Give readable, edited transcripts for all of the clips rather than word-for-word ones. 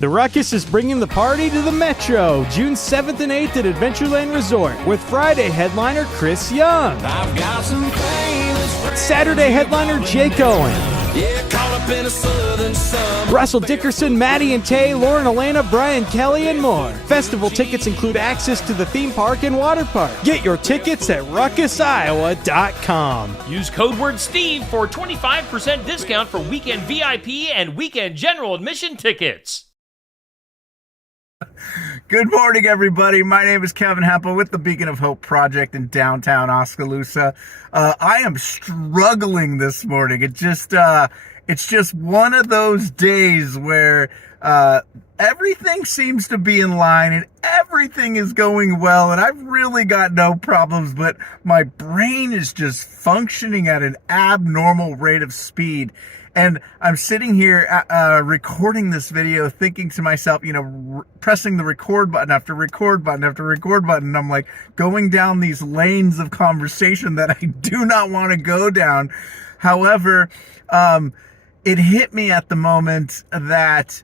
The Ruckus is bringing the party to the Metro, June 7th and 8th at Adventureland Resort, with Friday headliner Chris Young. I've got some famous friends. Saturday headliner Jake Owen. Yeah, caught up in a southern sun. Russell Dickerson, Maddie and Tay, Lauren Elena, Brian Kelly, and more. Festival tickets include access to the theme park and water park. Get your tickets at ruckusiowa.com. Use code word Steve for 25% discount for weekend VIP and weekend general admission tickets. Good morning, everybody. My name is Keven Hempel with the Beacon of Hope Project in downtown Oskaloosa. I am struggling this morning. It's just one of those days where everything seems to be in line and everything is going well, and I've really got no problems, but my brain is just functioning at an abnormal rate of speed. And I'm sitting here recording this video thinking to myself, pressing the record button after record button after record button. And I'm like going down these lanes of conversation that I do not want to go down. However, it hit me at the moment that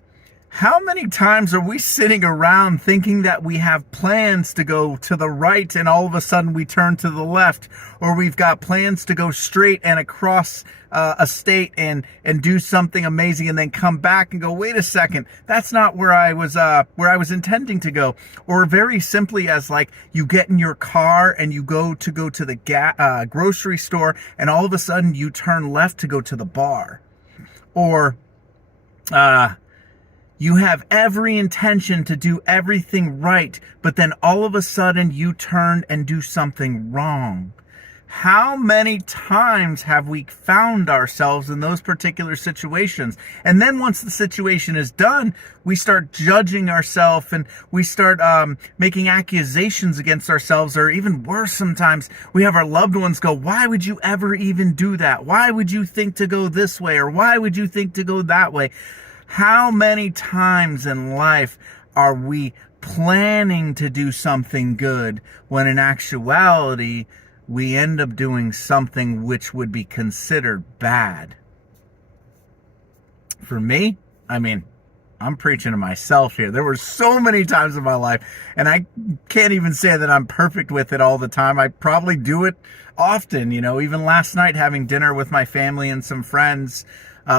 how many times are we sitting around thinking that we have plans to go to the right and all of a sudden we turn to the left, or we've got plans to go straight and across a state and do something amazing and then come back and go, wait a second, that's not where I was intending to go. Or very simply as like you get in your car and you go to the grocery store and all of a sudden you turn left to go to the bar. Or you have every intention to do everything right, but then all of a sudden you turn and do something wrong. How many times have we found ourselves in those particular situations? And then once the situation is done, we start judging ourselves and we start making accusations against ourselves, or even worse, sometimes we have our loved ones go, why would you ever even do that? Why would you think to go this way? Or why would you think to go that way? How many times in life are we planning to do something good when in actuality we end up doing something which would be considered bad? For me, I'm preaching to myself here. There were so many times in my life, and I can't even say that I'm perfect with it all the time. I probably do it often, even last night having dinner with my family and some friends.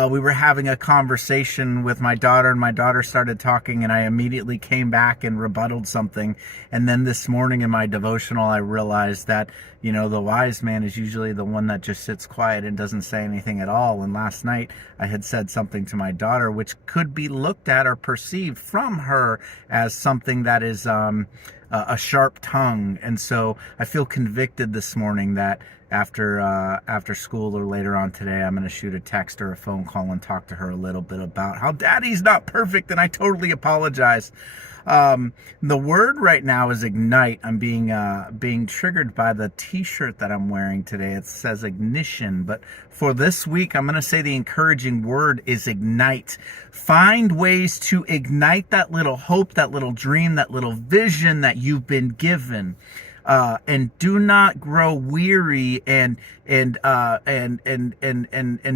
We were having a conversation with my daughter, and my daughter started talking, and I immediately came back and rebutted something. And then this morning in my devotional, I realized that, the wise man is usually the one that just sits quiet and doesn't say anything at all. And last night I had said something to my daughter, which could be looked at or perceived from her as something that is a sharp tongue. And so I feel convicted this morning that after school or later on today, I'm going to shoot a text or a phone call and talk to her a little bit about how daddy's not perfect, and I totally apologize. The word right now is ignite. I'm being triggered by the t-shirt that I'm wearing today. It says ignition, but for this week, I'm going to say the encouraging word is ignite. Find ways to ignite that little hope, that little dream, that little vision that you've been given. And do not grow weary and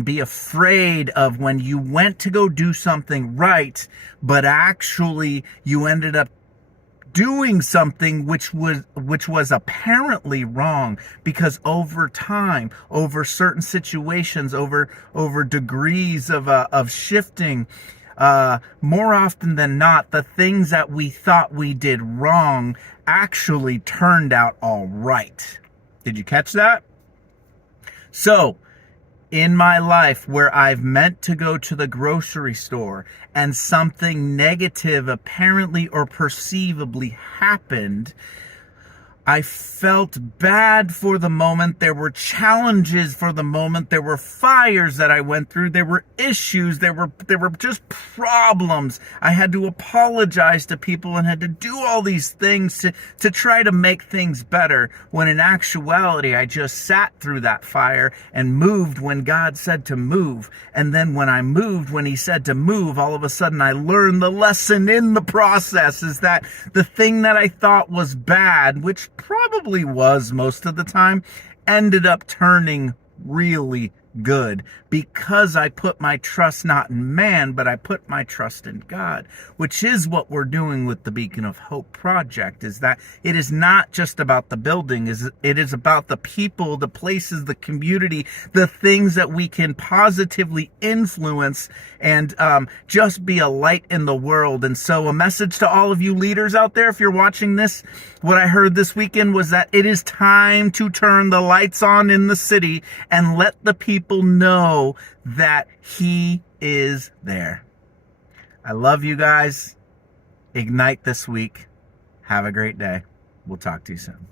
be afraid of when you went to go do something right, but actually you ended up doing something which was apparently wrong, because over time, over certain situations, over degrees of shifting, more often than not, the things that we thought we did wrong actually turned out all right. Did you catch that? So, in my life where I've meant to go to the grocery store and something negative apparently or perceivably happened, I felt bad for the moment. There were challenges for the moment. There were fires that I went through. There were issues. There were just problems. I had to apologize to people and had to do all these things to try to make things better, when in actuality, I just sat through that fire and moved when God said to move. And then when I moved, when he said to move, all of a sudden I learned the lesson in the process is that the thing that I thought was bad, which probably was most of the time, ended up turning really good because I put my trust not in man, but I put my trust in God, which is what we're doing with the Beacon of Hope project, is that it is not just about the building, it is about the people, the places, the community, the things that we can positively influence and just be a light in the world. And so a message to all of you leaders out there, if you're watching this, what I heard this weekend was that it is time to turn the lights on in the city and let the people know that he is there. I love you guys. Ignite this week. Have a great day. We'll talk to you soon.